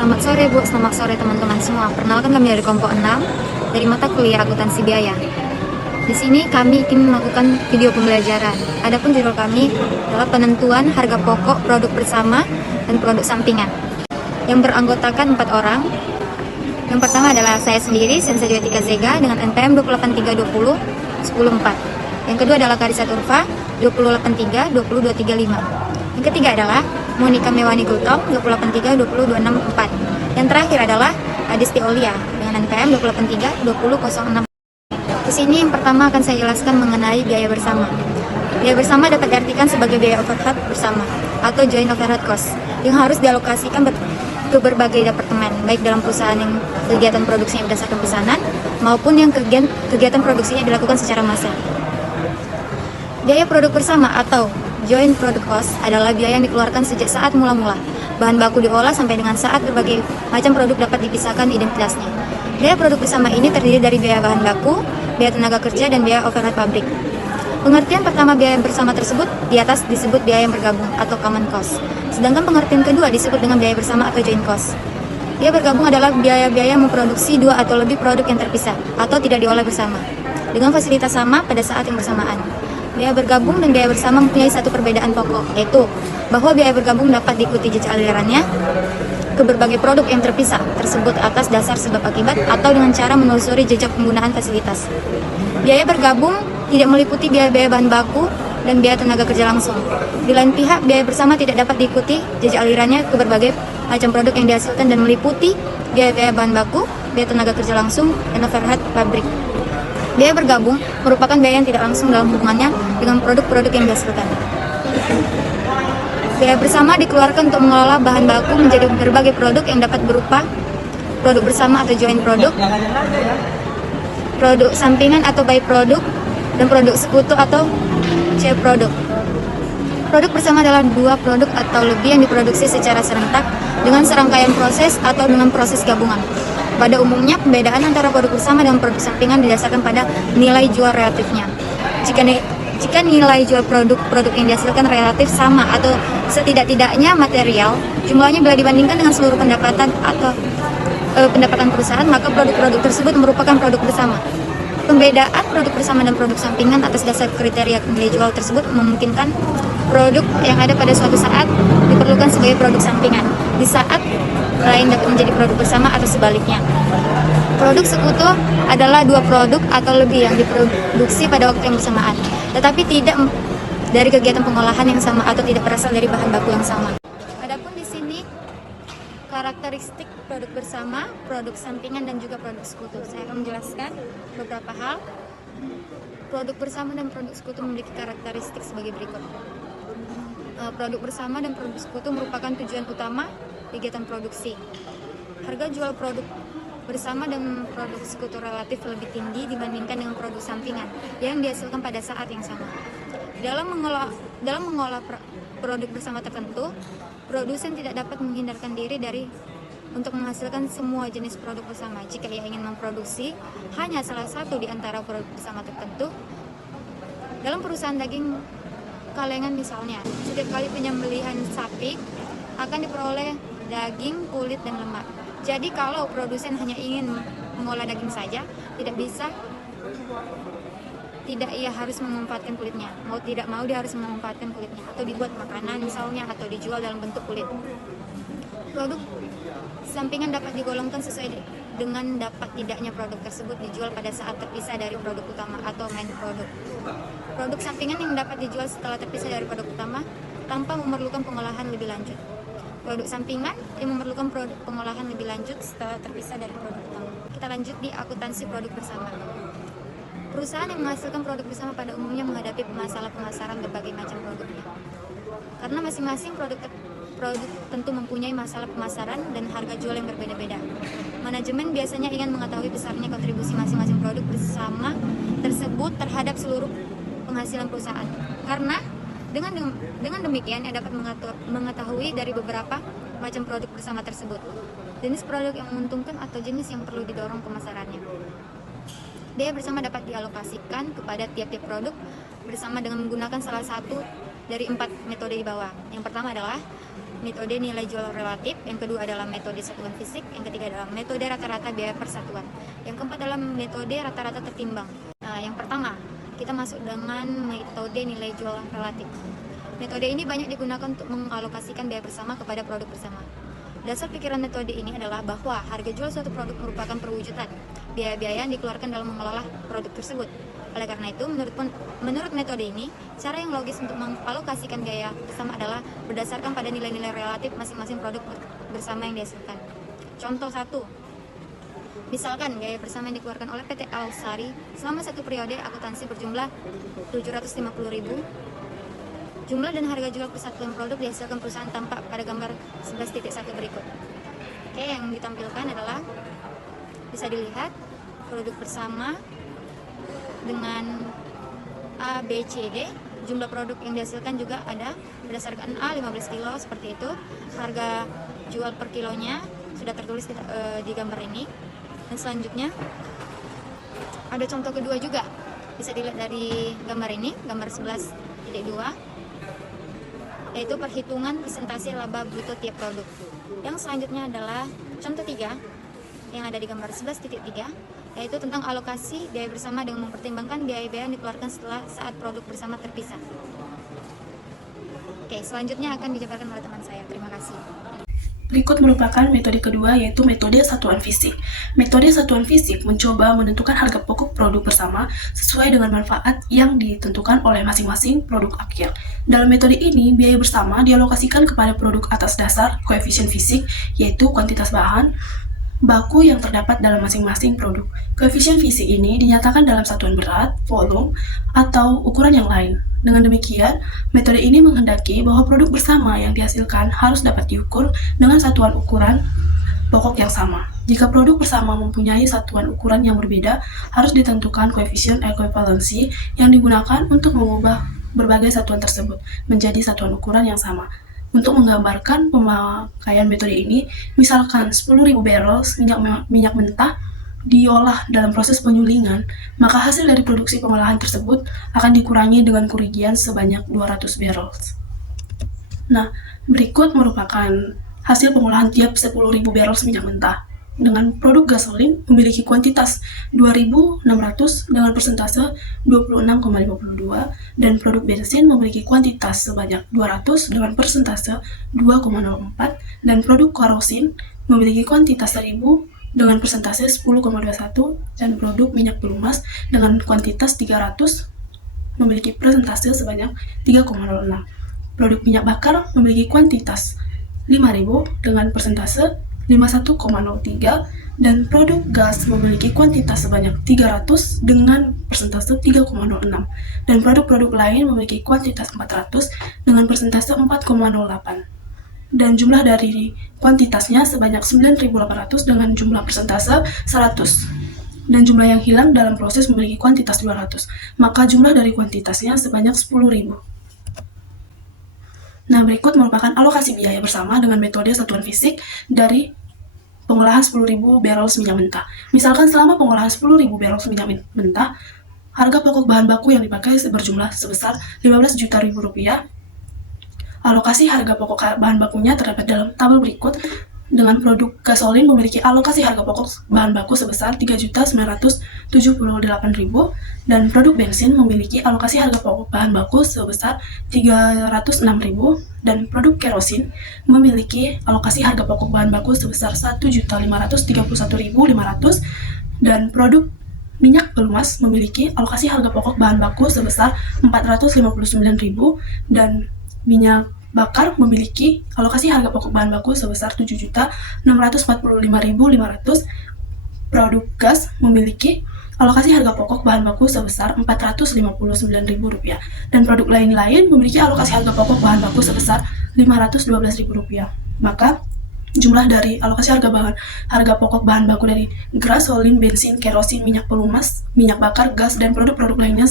Selamat sore Bu, selamat sore teman-teman semua. Perkenalkan kami dari kelompok 6 dari mata kuliah akuntansi biaya. Di sini kami ingin melakukan video pembelajaran. Adapun judul kami adalah penentuan harga pokok produk bersama dan produk sampingan yang beranggotakan 4 orang. Yang pertama adalah saya sendiri, Sensa Joetika Zega dengan NPM 28320 104. Yang kedua adalah Karisa Turfa 283 20235. Yang ketiga adalah Monika Mewani Gultom 283 20264. Yang terakhir adalah Adisti Olia dengan NPM 283 20006. Di sini yang pertama akan saya jelaskan mengenai biaya bersama. Biaya bersama dapat diartikan sebagai biaya overhead bersama atau joint overhead cost yang harus dialokasikan ke berbagai departemen, baik dalam perusahaan yang kegiatan produksinya berdasarkan pesanan maupun yang kegiatan produksinya dilakukan secara massal. Biaya produk bersama atau joint product cost adalah biaya yang dikeluarkan sejak saat mula-mula bahan baku diolah sampai dengan saat berbagai macam produk dapat dipisahkan identitasnya. Biaya produk bersama ini terdiri dari biaya bahan baku, biaya tenaga kerja, dan biaya overhead pabrik. Pengertian pertama biaya bersama tersebut di atas disebut biaya yang bergabung atau common cost. Sedangkan pengertian kedua disebut dengan biaya bersama atau joint cost. Biaya bergabung adalah biaya-biaya memproduksi dua atau lebih produk yang terpisah atau tidak diolah bersama dengan fasilitas sama pada saat yang bersamaan. Biaya bergabung dan biaya bersama mempunyai satu perbedaan pokok, yaitu bahwa biaya bergabung dapat diikuti jejak alirannya ke berbagai produk yang terpisah tersebut atas dasar sebab akibat atau dengan cara menelusuri jejak penggunaan fasilitas. Biaya bergabung tidak meliputi biaya-biaya bahan baku dan biaya tenaga kerja langsung. Di lain pihak, biaya bersama tidak dapat diikuti jejak alirannya ke berbagai macam produk yang dihasilkan dan meliputi biaya-biaya bahan baku, biaya tenaga kerja langsung, dan overhead pabrik. Biaya bergabung merupakan biaya yang tidak langsung dalam hubungannya dengan produk-produk yang dihasilkan. Biaya bersama dikeluarkan untuk mengelola bahan baku menjadi berbagai produk yang dapat berupa produk bersama atau joint produk, produk sampingan atau by produk, dan produk sekutu atau C-produk. Produk bersama adalah dua produk atau lebih yang diproduksi secara serentak dengan serangkaian proses atau dengan proses gabungan. Pada umumnya, pembedaan antara produk bersama dan produk sampingan didasarkan pada nilai jual relatifnya. Jika nilai jual produk yang dihasilkan relatif sama atau setidak-tidaknya material, jumlahnya bila dibandingkan dengan seluruh pendapatan atau pendapatan perusahaan, maka produk-produk tersebut merupakan produk bersama. Pembedaan produk bersama dan produk sampingan atas dasar kriteria nilai jual tersebut memungkinkan produk yang ada pada suatu saat diperlukan sebagai produk sampingan, di saat lain dapat menjadi produk bersama atau sebaliknya. Produk sekutu adalah dua produk atau lebih yang diproduksi pada waktu yang bersamaan, tetapi tidak dari kegiatan pengolahan yang sama atau tidak berasal dari bahan baku yang sama. Adapun di sini karakteristik produk bersama, produk sampingan, dan juga produk sekutu. Saya akan menjelaskan beberapa hal. Produk bersama dan produk sekutu memiliki karakteristik sebagai berikut. Produk bersama dan produk sekutu merupakan tujuan utama kegiatan produksi. Harga jual produk bersama dan produk sekutu relatif lebih tinggi dibandingkan dengan produk sampingan yang dihasilkan pada saat yang sama. Dalam mengolah produk bersama tertentu, produsen tidak dapat menghindarkan diri untuk menghasilkan semua jenis produk bersama. Jika ia ingin memproduksi hanya salah satu di antara produk bersama tertentu, dalam perusahaan daging kalengan misalnya, setiap kali penyembelihan sapi akan diperoleh daging, kulit, dan lemak. Jadi kalau produsen hanya ingin mengolah daging saja, tidak ia harus memanfaatkan kulitnya. Mau tidak mau dia harus memanfaatkan kulitnya, atau dibuat makanan misalnya, atau dijual dalam bentuk kulit. Produk sampingan dapat digolongkan sesuai dengan dapat tidaknya produk tersebut dijual pada saat terpisah dari produk utama atau main produk. Produk sampingan yang dapat dijual setelah terpisah dari produk utama tanpa memerlukan pengolahan lebih lanjut. Produk sampingan yang memerlukan pengolahan lebih lanjut setelah terpisah dari produk utama. Kita lanjut di akuntansi produk bersama. Perusahaan yang menghasilkan produk bersama pada umumnya menghadapi masalah pemasaran berbagai macam produknya. Karena masing-masing produk tentu mempunyai masalah pemasaran dan harga jual yang berbeda-beda. Manajemen biasanya ingin mengetahui besarnya kontribusi masing-masing produk bersama tersebut terhadap seluruh penghasilan perusahaan. Karena dengan demikian ia dapat mengetahui dari beberapa macam produk bersama tersebut, jenis produk yang menguntungkan atau jenis yang perlu didorong pemasarannya. Biaya bersama dapat dialokasikan kepada tiap-tiap produk bersama dengan menggunakan salah satu dari 4 metode di bawah. Yang pertama adalah metode nilai jual relatif, yang kedua adalah metode satuan fisik, yang ketiga adalah metode rata-rata biaya persatuan, yang keempat adalah metode rata-rata tertimbang. Yang pertama, kita masuk dengan metode nilai jual relatif. Metode ini banyak digunakan untuk mengalokasikan biaya bersama kepada produk bersama. Dasar pikiran metode ini adalah bahwa harga jual suatu produk merupakan perwujudan biaya-biaya yang dikeluarkan dalam mengelola produk tersebut. Oleh karena itu, menurut metode ini, cara yang logis untuk mengalokasikan biaya bersama adalah berdasarkan pada nilai-nilai relatif masing-masing produk bersama yang dihasilkan. Contoh 1. Misalkan biaya bersama yang dikeluarkan oleh PT Alsari selama satu periode akuntansi berjumlah 750.000. Jumlah dan harga jual persatuan produk dihasilkan perusahaan tampak pada gambar 11.1 berikut. Oke, yang ditampilkan adalah bisa dilihat produk bersama dengan A, B, C, D. Jumlah produk yang dihasilkan juga ada berdasarkan A 15 kilo seperti itu. Harga jual per kilonya sudah tertulis di gambar ini. Dan selanjutnya ada contoh kedua juga. Bisa dilihat dari gambar ini, gambar 11.2. Yaitu perhitungan presentasi laba bruto tiap produk. Yang selanjutnya adalah contoh 3 yang ada di gambar 11.3, yaitu tentang alokasi biaya bersama dengan mempertimbangkan biaya-biaya yang dikeluarkan setelah saat produk bersama terpisah. Oke, selanjutnya akan dijabarkan oleh teman saya. Terima kasih. Berikut merupakan metode kedua, yaitu metode satuan fisik. Metode satuan fisik mencoba menentukan harga pokok produk bersama sesuai dengan manfaat yang ditentukan oleh masing-masing produk akhir. Dalam metode ini, biaya bersama dialokasikan kepada produk atas dasar koefisien fisik, yaitu kuantitas bahan baku yang terdapat dalam masing-masing produk. Koefisien fisik ini dinyatakan dalam satuan berat, volume, atau ukuran yang lain. Dengan demikian, metode ini menghendaki bahwa produk bersama yang dihasilkan harus dapat diukur dengan satuan ukuran pokok yang sama. Jika produk bersama mempunyai satuan ukuran yang berbeda, harus ditentukan koefisien ekuivalensi yang digunakan untuk mengubah berbagai satuan tersebut menjadi satuan ukuran yang sama. Untuk menggambarkan pemakaian metode ini, misalkan 10.000 barrel minyak mentah diolah dalam proses penyulingan, maka hasil dari produksi pengolahan tersebut akan dikurangi dengan kerugian sebanyak 200 barrel. Nah, berikut merupakan hasil pengolahan tiap 10.000 barrel minyak mentah. Dengan produk gasolin memiliki kuantitas 2.600 dengan persentase 26,52 dan produk bensin memiliki kuantitas sebanyak 200 dengan persentase 2,04 dan produk kerosin memiliki kuantitas 1.000 dengan persentase 10,21 dan produk minyak pelumas dengan kuantitas 300 memiliki persentase sebanyak 3,06. Produk minyak bakar memiliki kuantitas 5.000 dengan persentase 51,03 dan produk gas memiliki kuantitas sebanyak 300 dengan persentase 3,06 dan produk-produk lain memiliki kuantitas 400 dengan persentase 4,08 dan jumlah dari kuantitasnya sebanyak 9.800 dengan jumlah persentase 100 dan jumlah yang hilang dalam proses memiliki kuantitas 200, maka jumlah dari kuantitasnya sebanyak 10.000. Nah, berikut merupakan alokasi biaya bersama dengan metode satuan fisik dari pengolahan 10.000 barrel minyak mentah. Misalkan selama pengolahan 10.000 barrel minyak mentah, harga pokok bahan baku yang dipakai berjumlah sebesar 15 juta rupiah. Alokasi harga pokok bahan bakunya terdapat dalam tabel berikut. Dengan produk gasolin memiliki alokasi harga pokok bahan baku sebesar 3.978.000 dan produk bensin memiliki alokasi harga pokok bahan baku sebesar 306.000 dan produk kerosin memiliki alokasi harga pokok bahan baku sebesar 1.531.500 dan produk minyak pelumas memiliki alokasi harga pokok bahan baku sebesar 459.000 dan minyak bakar memiliki alokasi harga pokok bahan baku sebesar 7.645.500. Produk gas memiliki alokasi harga pokok bahan baku sebesar Rp459.000 dan produk lain-lain memiliki alokasi harga pokok bahan baku sebesar Rp512.000. Maka jumlah dari alokasi harga pokok bahan baku dari gasolin, bensin, kerosin, minyak pelumas, minyak bakar, gas, dan produk-produk lainnya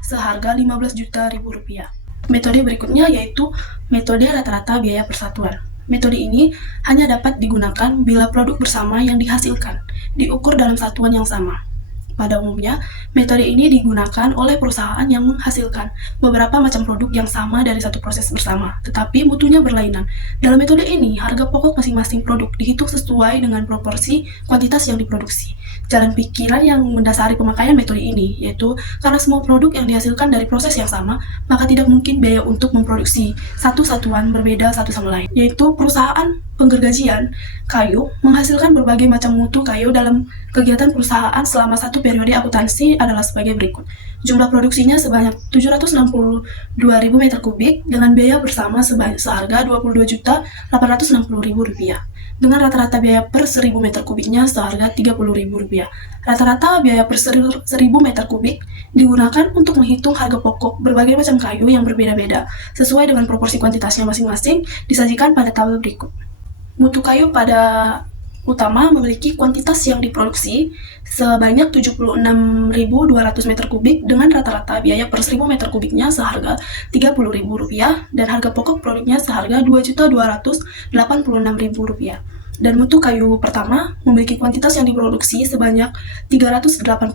seharga Rp15 juta. Metode berikutnya yaitu metode rata-rata biaya persatuan. Metode ini hanya dapat digunakan bila produk bersama yang dihasilkan diukur dalam satuan yang sama. Pada umumnya, metode ini digunakan oleh perusahaan yang menghasilkan beberapa macam produk yang sama dari satu proses bersama, tetapi mutunya berlainan. Dalam metode ini, harga pokok masing-masing produk dihitung sesuai dengan proporsi kuantitas yang diproduksi. Jalan pikiran yang mendasari pemakaian metode ini, yaitu karena semua produk yang dihasilkan dari proses yang sama, maka tidak mungkin biaya untuk memproduksi satu satuan berbeda satu sama lain, yaitu perusahaan penggergajian kayu menghasilkan berbagai macam mutu kayu dalam kegiatan perusahaan selama satu periode akuntansi adalah sebagai berikut. Jumlah produksinya sebanyak 762.000 meter kubik dengan biaya bersama seharga Rp22.860.000 dengan rata-rata biaya per 1.000 meter kubiknya seharga Rp30.000. Rata-rata biaya per 1.000 meter kubik digunakan untuk menghitung harga pokok berbagai macam kayu yang berbeda-beda sesuai dengan proporsi kuantitasnya masing-masing disajikan pada tabel berikut. Mutu kayu pada utama memiliki kuantitas yang diproduksi sebanyak 76.200 meter kubik dengan rata-rata biaya per 1.000 meter kubiknya seharga Rp30.000 dan harga pokok produknya seharga Rp2.286.000. Dan mutu kayu pertama memiliki kuantitas yang diproduksi sebanyak 381.000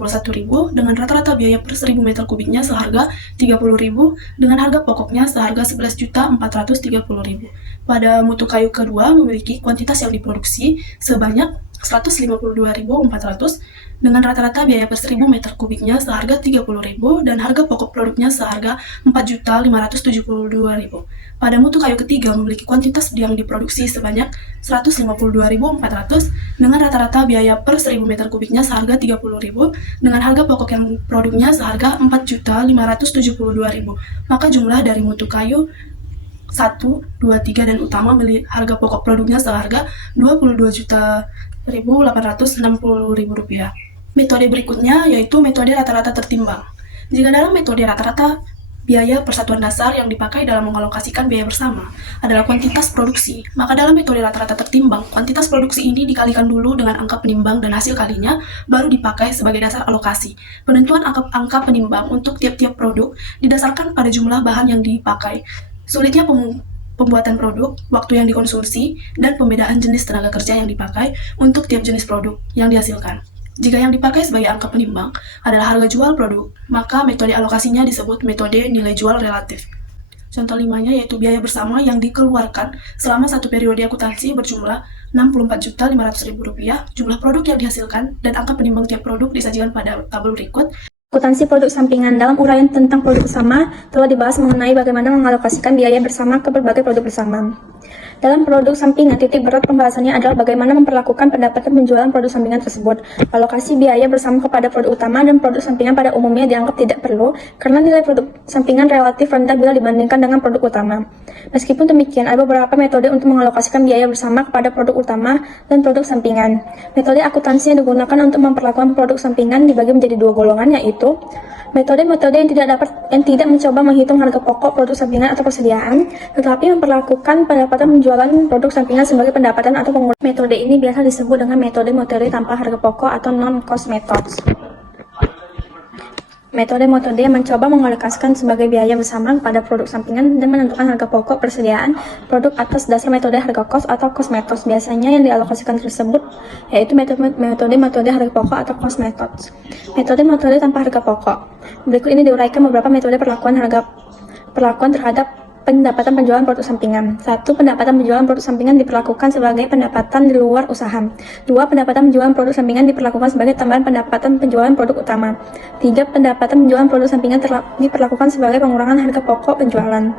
dengan rata-rata biaya per 1.000 meter kubiknya seharga Rp30.000 dengan harga pokoknya seharga Rp11.430.000. Pada mutu kayu kedua memiliki kuantitas yang diproduksi sebanyak 152.400 dengan rata-rata biaya per 1.000 meter kubiknya seharga Rp30.000 dan harga pokok produknya seharga Rp4.572.000. Pada mutu kayu ketiga memiliki kuantitas yang diproduksi sebanyak 152.400 dengan rata-rata biaya per 1.000 meter kubiknya seharga Rp30.000 dengan harga pokok yang produknya seharga Rp4.572.000. Maka jumlah dari mutu kayu 1, 2, 3 dan utama harga pokok produknya seharga Rp22.860.000. Metode berikutnya yaitu metode rata-rata tertimbang. Jika dalam metode rata-rata, biaya persatuan dasar yang dipakai dalam mengalokasikan biaya bersama adalah kuantitas produksi, maka dalam metode rata-rata tertimbang, kuantitas produksi ini dikalikan dulu dengan angka penimbang dan hasil kalinya baru dipakai sebagai dasar alokasi. Penentuan angka penimbang untuk tiap-tiap produk didasarkan pada jumlah bahan yang dipakai, sulitnya pembuatan produk, waktu yang dikonsumsi, dan pembedaan jenis tenaga kerja yang dipakai untuk tiap jenis produk yang dihasilkan. Jika yang dipakai sebagai angka penimbang adalah harga jual produk, maka metode alokasinya disebut metode nilai jual relatif. Contoh 5-nya yaitu biaya bersama yang dikeluarkan selama satu periode akuntansi berjumlah Rp64.500.000, jumlah produk yang dihasilkan, dan angka penimbang tiap produk disajikan pada tabel berikut. Akuntansi produk sampingan. Dalam uraian tentang produk bersama telah dibahas mengenai bagaimana mengalokasikan biaya bersama ke berbagai produk bersama. Dalam produk sampingan, titik berat pembahasannya adalah bagaimana memperlakukan pendapatan penjualan produk sampingan tersebut. Alokasi biaya bersama kepada produk utama dan produk sampingan pada umumnya dianggap tidak perlu karena nilai produk sampingan relatif rendah bila dibandingkan dengan produk utama. Meskipun demikian, ada beberapa metode untuk mengalokasikan biaya bersama kepada produk utama dan produk sampingan. Metode akuntansi yang digunakan untuk memperlakukan produk sampingan dibagi menjadi dua golongan, yaitu metode-metode yang tidak mencoba menghitung harga pokok produk sampingan atau persediaan, tetapi memperlakukan pendapatan penjualan produk sampingan sebagai pendapatan atau pengurangan. Metode ini biasa disebut dengan metode-metode tanpa harga pokok atau non-cost methods. Metode-metode yang mencoba mengalokasikan sebagai biaya bersama pada produk sampingan dan menentukan harga pokok persediaan produk atas dasar metode harga cost atau cost methods. Biasanya yang dialokasikan tersebut yaitu metode-metode harga pokok atau cost methods. Metode-metode tanpa harga pokok. Berikut ini diuraikan beberapa metode perlakuan terhadap pendapatan penjualan produk sampingan. 1. Pendapatan penjualan produk sampingan diperlakukan sebagai pendapatan di luar usaha. 2. Pendapatan penjualan produk sampingan diperlakukan sebagai tambahan pendapatan penjualan produk utama. 3. Pendapatan penjualan produk sampingan diperlakukan sebagai pengurangan harga pokok penjualan.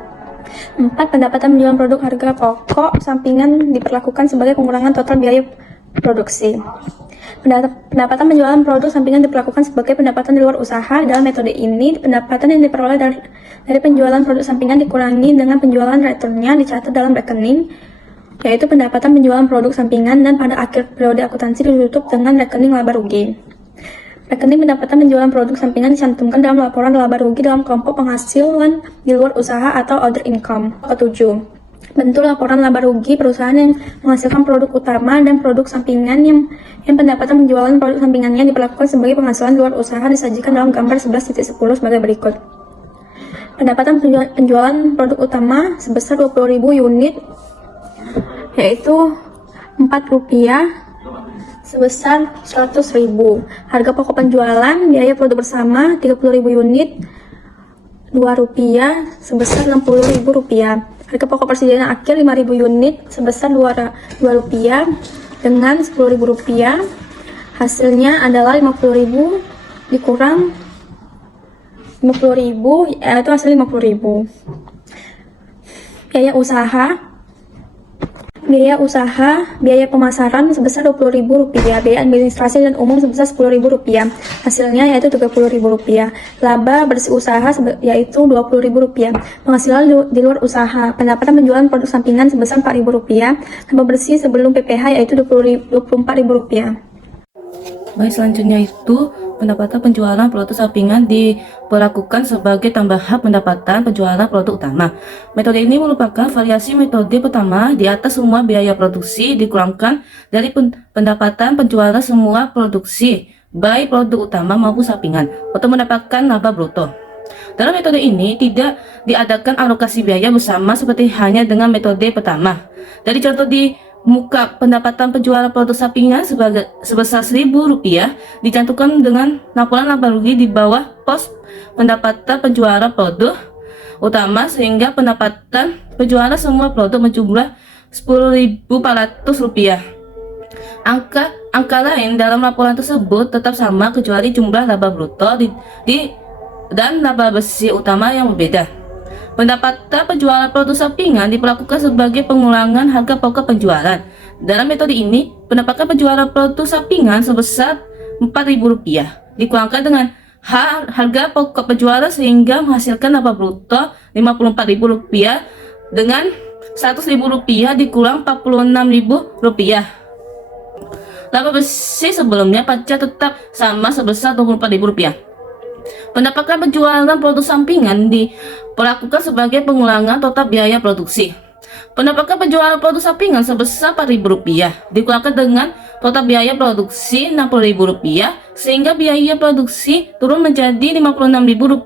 4. Pendapatan penjualan produk harga pokok sampingan diperlakukan sebagai pengurangan total biaya produksi. Pendapatan penjualan produk sampingan diperlakukan sebagai pendapatan di luar usaha. Dalam metode ini, pendapatan yang diperoleh dari penjualan produk sampingan dikurangi dengan penjualan returnnya dicatat dalam rekening, yaitu pendapatan penjualan produk sampingan, dan pada akhir periode akuntansi ditutup dengan rekening laba rugi. Rekening pendapatan penjualan produk sampingan dicantumkan dalam laporan laba rugi dalam kelompok penghasilan di luar usaha atau other income. Ketujuh, bentuk laporan laba rugi perusahaan yang menghasilkan produk utama dan produk sampingan yang pendapatan penjualan produk sampingannya diperlakukan sebagai penghasilan luar usaha disajikan dalam gambar 11.10 sebagai berikut. Pendapatan penjualan produk utama sebesar 20.000 unit, yaitu Rp4 sebesar 100.000. Harga pokok penjualan biaya produk bersama 30.000 unit Rp2 sebesar Rp60.000. Harga pokok persediaan akhir 5.000 unit sebesar Rp2 dengan Rp10.000. Hasilnya adalah 50.000 dikurang 50.000, yaitu hasil 50.000. Biaya usaha, biaya pemasaran sebesar Rp20.000, biaya administrasi dan umum sebesar Rp10.000. Hasilnya yaitu Rp30.000. Laba bersih usaha yaitu Rp20.000. Penghasilan di luar usaha, pendapatan penjualan produk sampingan sebesar Rp4.000. Laba bersih sebelum PPh yaitu Rp24.000. Baik, selanjutnya itu pendapatan penjualan produk sampingan diperlakukan sebagai tambahan pendapatan penjualan produk utama. Metode ini merupakan variasi metode pertama di atas semua biaya produksi dikurangkan dari pendapatan penjualan semua produksi, baik produk utama maupun sampingan, untuk mendapatkan laba bruto. Dalam metode ini tidak diadakan alokasi biaya bersama seperti hanya dengan metode pertama. Dari contoh di muka pendapatan penjualan produk sampingan sebesar Rp1.000 dicantumkan dengan laporan laba rugi di bawah pos pendapatan penjualan produk utama, sehingga pendapatan penjualan semua produk menjumlah Rp10.400. Angka lain dalam laporan tersebut tetap sama kecuali jumlah laba bruto dan laba bersih utama yang berbeda. Pendapatan penjualan produk sampingan diperlakukan sebagai pengulangan harga pokok penjualan. Dalam metode ini, pendapatan penjualan produk sampingan sebesar Rp4.000 dikurangkan dengan harga pokok penjualan sehingga menghasilkan laba bruto Rp54.000 dengan Rp100.000 dikurang Rp46.000. Laba bersih sebelumnya pajak tetap sama sebesar Rp24.000. Pendapatan penjualan produk sampingan diperlakukan sebagai pengulangan total biaya produksi. Pendapatan penjualan produk sampingan sebesar Rp4.000 dikurangkan dengan total biaya produksi Rp60.000 sehingga biaya produksi turun menjadi Rp56.000.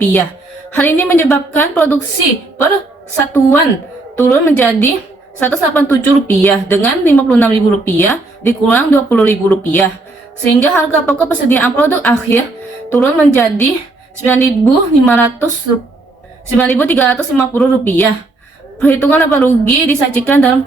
Hal ini menyebabkan produksi per satuan turun menjadi Rp187 dengan Rp56.000 dikurang Rp20.000 sehingga harga pokok persediaan produk akhir turun menjadi Rp9.350. Perhitungan laba rugi disajikan dalam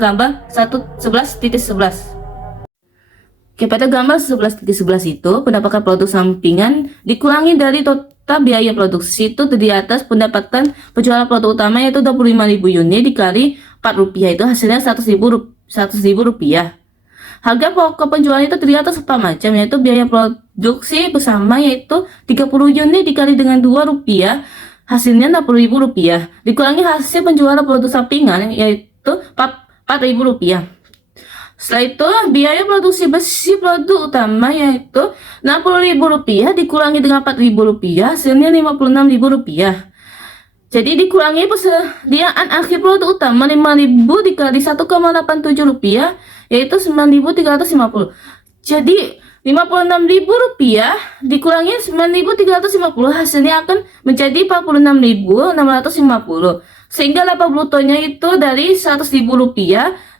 gambar 11.11. Pada gambar 11.11 itu, pendapatan produk sampingan dikurangi dari total biaya produksi itu di atas pendapatan penjualan produk utama yaitu 25.000 unit dikali Rp4 itu hasilnya Rp100.000. Harga pokok penjualan itu terdiri atas empat macam, yaitu biaya produksi bersama yaitu 30 unit dikali dengan Rp2 hasilnya Rp60.000 dikurangi hasil penjualan produk sampingan yaitu Rp4.000. Setelah itu biaya produksi bersih produk utama yaitu Rp60.000 dikurangi dengan Rp4.000 hasilnya Rp56.000. Jadi dikurangi persediaan akhir produk utama 5.000 dikali Rp1,87 yaitu Rp9.350. Jadi Rp56.000 dikurangi Rp9.350 hasilnya akan menjadi Rp46.650. Sehingga laba brutonya itu dari Rp100.000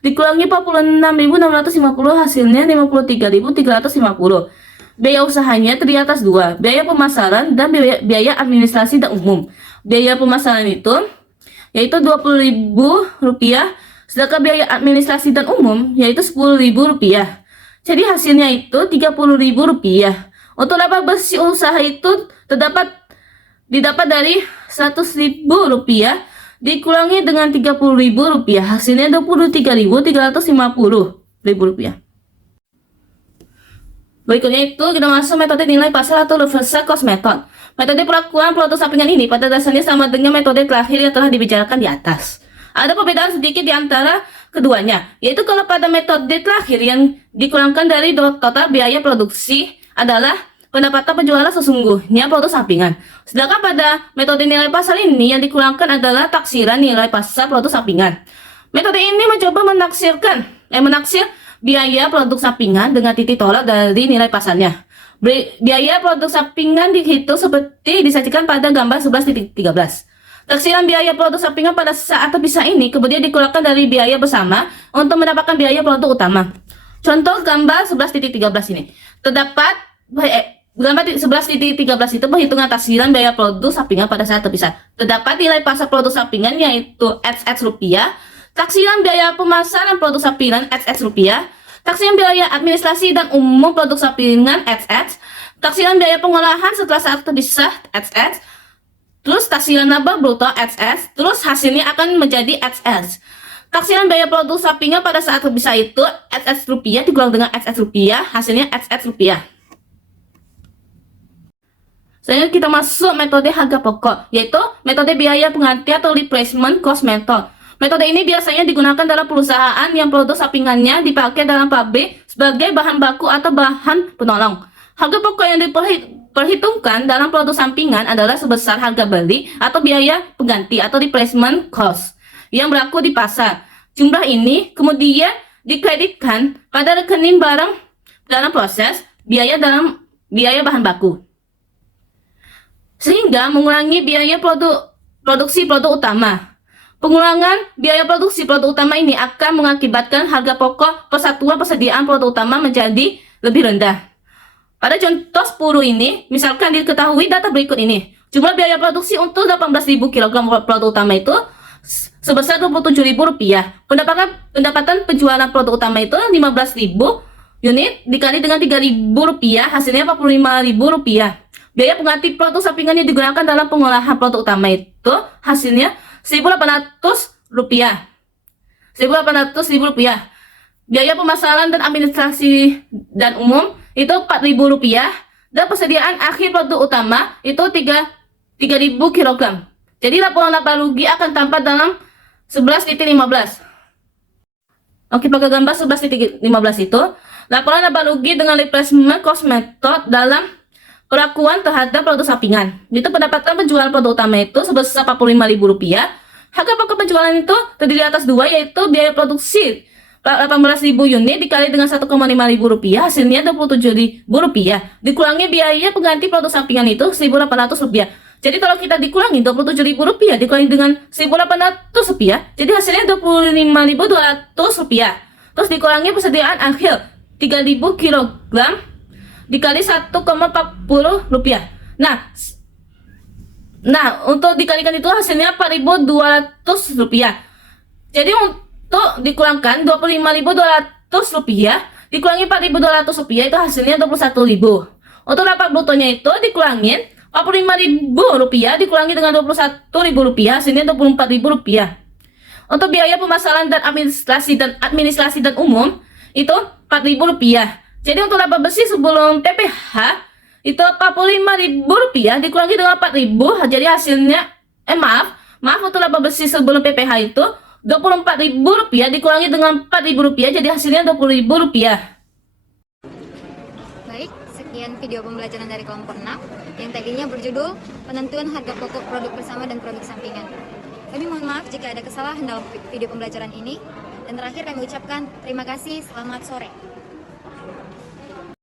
dikurangi Rp46.650 hasilnya Rp53.350. Biaya usahanya terdiri atas dua, biaya pemasaran dan biaya administrasi dan umum. Biaya pemasaran itu yaitu Rp20.000, sedangkan biaya administrasi dan umum yaitu Rp10.000. Jadi hasilnya itu Rp30.000. Untuk laba bersih usaha itu didapat dari Rp100.000 dikurangi dengan Rp30.000 hasilnya Rp23.350. Berikutnya itu kita masuk metode nilai pasar atau reversal cost method. Metode pelakuan produk sampingan ini pada dasarnya sama dengan metode terakhir yang telah dibicarakan di atas. Ada perbedaan sedikit di antara keduanya, yaitu kalau pada metode terakhir yang dikurangkan dari total biaya produksi adalah pendapatan penjualan sesungguhnya produk sampingan. Sedangkan pada metode nilai pasar ini yang dikurangkan adalah taksiran nilai pasar produk sampingan. Metode ini mencoba menaksir biaya produk sampingan dengan titik tolak dari nilai pasarnya. Biaya produk sampingan dihitung seperti disajikan pada gambar 11.13. Taksiran biaya produk sampingan pada saat terpisah ini kemudian dikeluarkan dari biaya bersama untuk mendapatkan biaya produk utama. Contoh gambar 11.13 ini. Terdapat gambar 11.13 itu perhitungan taksiran biaya produk sampingan pada saat terpisah. Terdapat nilai pasar produk sampingan yaitu XX rupiah, taksiran biaya pemasaran produk sampingan XX rupiah, taksiran biaya administrasi dan umum produk sampingan XX, taksiran biaya pengolahan setelah saat terpisah XX, terus taksiran laba bruto XX, terus hasilnya akan menjadi XX. Taksiran biaya produk sampingan pada saat terpisah itu XX rupiah dikurang dengan XX rupiah, hasilnya XX rupiah. Selanjutnya kita masuk metode harga pokok, yaitu metode biaya pengganti atau replacement cost method. Metode ini biasanya digunakan dalam perusahaan yang produk sampingannya dipakai dalam pabrik sebagai bahan baku atau bahan penolong. Harga pokok yang diperhitungkan dalam produk sampingan adalah sebesar harga beli atau biaya pengganti atau replacement cost yang berlaku di pasar. Jumlah ini kemudian dikreditkan pada rekening barang dalam proses biaya bahan baku, sehingga mengurangi biaya produksi produk utama. Pengurangan biaya produksi produk utama ini akan mengakibatkan harga pokok persatuan persediaan produk utama menjadi lebih rendah. Pada contoh 10 ini, misalkan diketahui data berikut ini. Jumlah biaya produksi untuk 18.000 kg produk utama itu sebesar Rp27.000. Pendapatan penjualan produk utama itu 15.000 unit dikali dengan Rp3.000, hasilnya Rp45.000. Biaya pengganti produk sampingan yang digunakan dalam pengolahan produk utama itu hasilnya Rp1.800. Rp1.800.000. Biaya pemasaran dan administrasi dan umum itu Rp4.000 dan persediaan akhir produk utama itu 3.000 kg. Jadi laporan laba rugi akan tampak dalam 11.15. Oke, pada gambar 11.15 itu laporan laba rugi dengan replacement cost method dalam perlakuan terhadap produk sampingan. Itu pendapatan penjualan produk utama itu sebesar Rp45.000. Harga pokok penjualan itu terdiri atas dua, yaitu biaya produksi 18.000 unit dikali dengan Rp1,5.000, hasilnya Rp27.000. Dikurangi biaya pengganti produk sampingan itu Rp1.800. Jadi kalau kita dikurangi Rp27.000 dikurangi dengan Rp1.800, jadi hasilnya Rp25.200. Terus dikurangi persediaan akhir 3.000 kg dikali Rp1,40. Nah, untuk dikalikan itu hasilnya Rp4.200. Jadi untuk dikurangkan Rp25.200 dikurangi Rp4.200 itu hasilnya Rp21.000. Untuk laba brutonya itu dikurangin Rp45.000 dikurangi dengan Rp21.000, hasilnya Rp24.000. Untuk biaya pemasaran dan administrasi dan umum itu Rp4.000. Jadi untuk laba bersih sebelum PPh itu Rp45.000 dikurangi dengan Rp4.000, jadi hasilnya maaf untuk laba bersih sebelum PPh itu Rp24.000 dikurangi dengan Rp4.000, jadi hasilnya Rp20.000. Baik, sekian video pembelajaran dari kelompok 6 yang tadinya berjudul penentuan harga pokok produk bersama dan produk sampingan. Kami mohon maaf jika ada kesalahan dalam video pembelajaran ini. Dan terakhir kami ucapkan terima kasih, selamat sore.